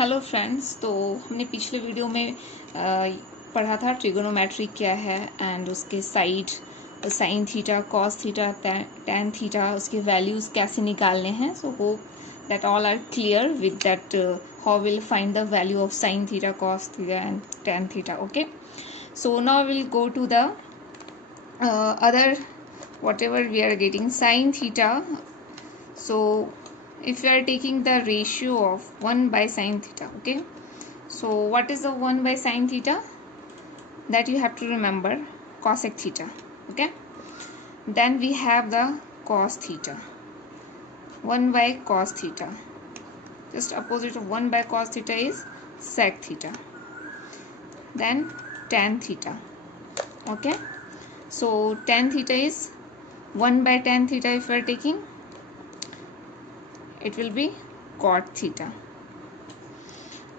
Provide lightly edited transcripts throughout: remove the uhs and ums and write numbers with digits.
Hello friends. तो हमने पिछले वीडियो में पढ़ा था ट्रिगोनोमेट्री क्या है एंड उसके side sine theta, cos theta, tan theta, उसके वैल्यूज़ कैसे निकालने हैं। So hope that all are clear with that how will find the value of sine theta, cos theta and tan theta. Okay, so now we'll go to the other whatever we are getting sin theta. So if we are taking the ratio of 1 by sin theta, okay, so what is the 1 by sin theta? That you have to remember cosec theta. Okay, then we have the cos theta, 1 by cos theta. Just opposite of 1 by cos theta is sec theta. Then tan theta. Okay, so tan theta is 1 by tan theta. If we are taking, it will be cot theta.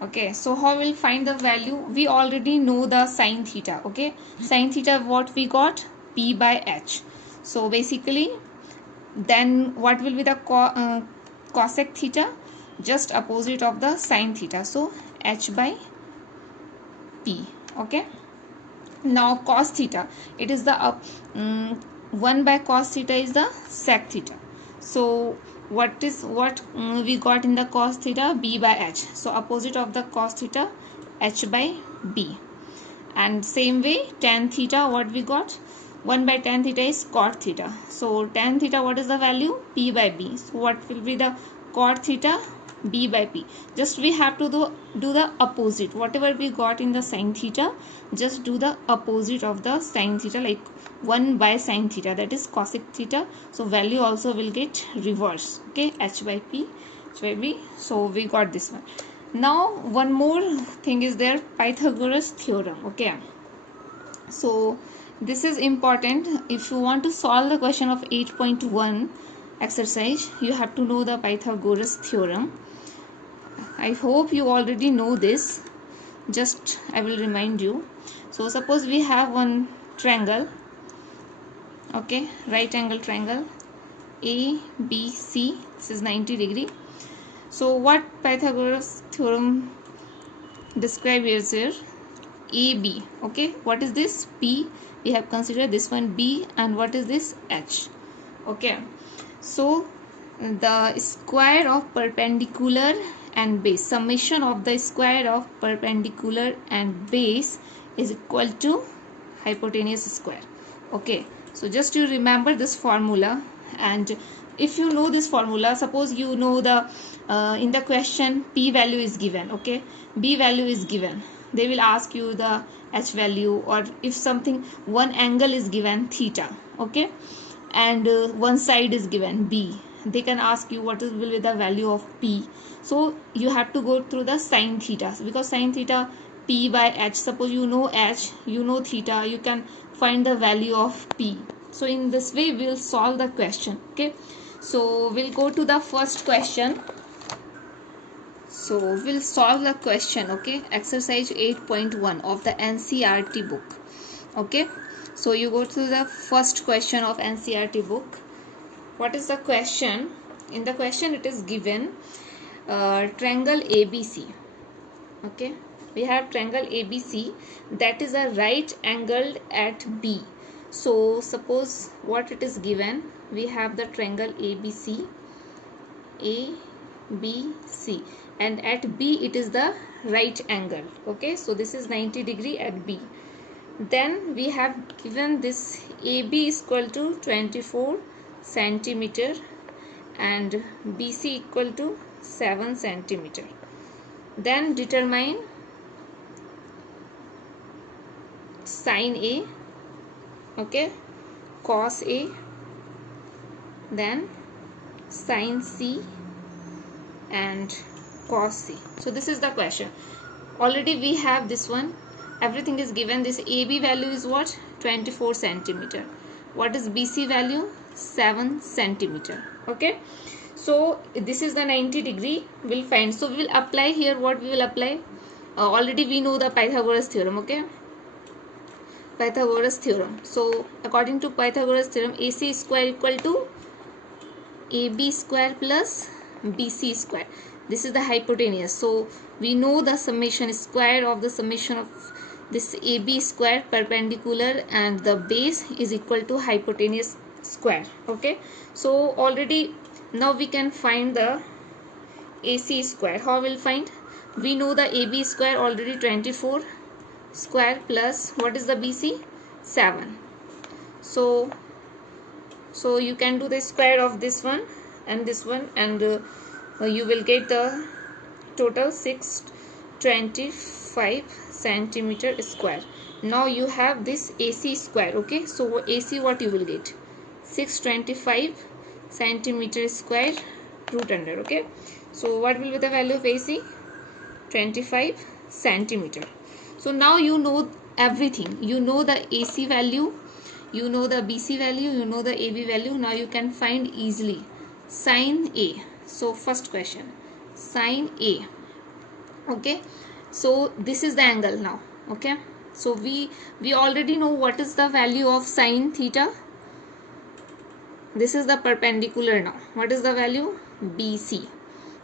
Okay, so how we'll find the value? We already know the sin theta. Okay, sin theta, what we got? P by h. So basically, then what will be the cosec theta? Just opposite of the sin theta, so h by p. Okay, now cos theta, it is the 1 by cos theta is the sec theta. So what we got in the cos theta? B by h. So opposite of the cos theta, h by b. And same way tan theta, what we got? 1 by tan theta is cot theta. So tan theta, what is the value? P by b. So what will be the cot theta? B by p. Just we have to do the opposite. Whatever we got in the sin theta, just do the opposite of the sin theta, like 1 by sin theta, that is cosec theta. So value also will get reverse. Okay, h by p, h by b. So we got this one. Now one more thing is there, Pythagoras theorem. Okay, so this is important. If you want to solve the question of 8.1 exercise, you have to know the Pythagoras theorem. I hope you already know this. Just I will remind you. So suppose we have one triangle. Okay, right angle triangle ABC. This is 90 degree. So what Pythagoras theorem describe here? AB. Okay, what is this? P. We have considered this one B, and what is this? H. Okay, so the square of perpendicular and base, summation of the square of perpendicular and base is equal to hypotenuse square. Okay, so just you remember this formula. And if you know this formula, suppose you know the in the question P value is given, okay, B value is given, they will ask you the H value, or if something, one angle is given theta, okay, and one side is given B, they can ask you what will be the value of P. So you have to go through the sin theta, because sin theta P by H. Suppose you know H, you know theta, you can find the value of P. So in this way we'll solve the question. Okay, so we'll go to the first question. So we'll solve the question. Okay, exercise 8.1 of the NCERT book. Okay, so you go to the first question of NCERT book. What is the question? In the question it is given triangle ABC. Okay, we have triangle ABC that is a right angled at B. So suppose what it is given, we have the triangle ABC, and at B it is the right angle. Okay, so this is 90 degree at B. Then we have given this AB is equal to 24 centimeter and BC equal to 7 centimeter. Then determine sin A, okay, cos A, then sin C and cos C. So this is the question. Already we have this one, everything is given. This AB value is what? 24 centimeter. What is BC value? 7 centimeter. Okay, so this is the 90 degree we'll find. So we will apply here. What we will apply? Already we know the Pythagoras theorem. Okay, Pythagoras theorem. So according to Pythagoras theorem, AC square equal to AB square plus BC square. this is the hypotenuse. So we know the summation square of the summation of this AB square perpendicular and the base is equal to hypotenuse square. Okay, so already now we can find the AC square. How we'll find? We know the AB square already, 24 square plus what is the BC? 7. So you can do the square of this one and you will get the total 625 centimeter square. Now you have this AC square. Okay, so AC what you will get? 625 centimeter square root under. Okay, so what will be the value of AC? 25 centimeter. So now you know everything. You know the AC value, you know the BC value, you know the AB value. Now you can find easily sine A. So first question, sine A. Okay, so this is the angle now. Okay, so we already know what is the value of sine theta. This is the perpendicular now. What is the value? BC.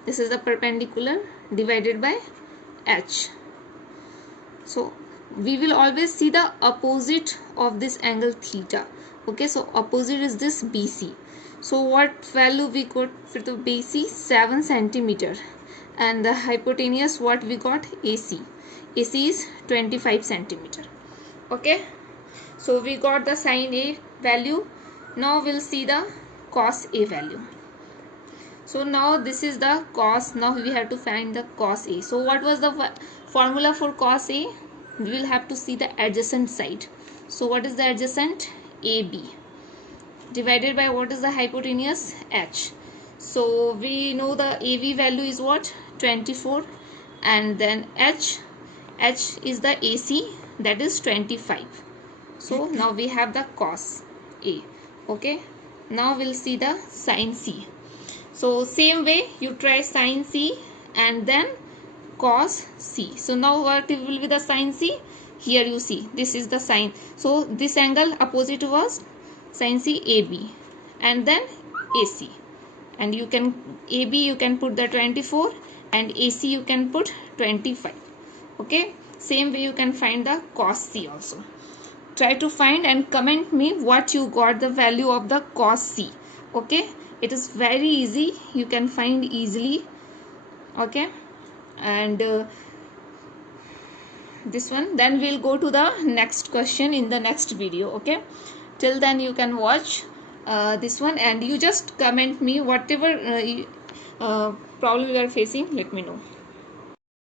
This is the perpendicular divided by H. So we will always see the opposite of this angle theta. Okay, so opposite is this BC. So what value we got for the BC? 7 centimeter. And the hypotenuse what we got? AC. AC is 25 centimeter. Okay, so we got the sine A value. Now we'll see the cos A value. So now this is the cos. Now we have to find the cos A. So what was the formula for cos A? We will have to see the adjacent side. So what is the adjacent? AB divided by what is the hypotenuse? H. So we know the AB value is what? 24, and then H is the AC, that is 25. So now we have the cos A. Okay, now we'll see the sin C. So same way you try sin C and then cos C. So now what will be the sin C? Here you see this is the sin. So this angle opposite was sin C AB and then AC. And you can AB you can put the 24 and AC you can put 25. Okay, same way you can find the cos C also. Try to find and comment me what you got the value of the cos C. Okay, it is very easy, you can find easily. Okay, and this one, then we'll go to the next question in the next video. Okay, till then you can watch this one and you just comment me whatever problem you are facing, let me know.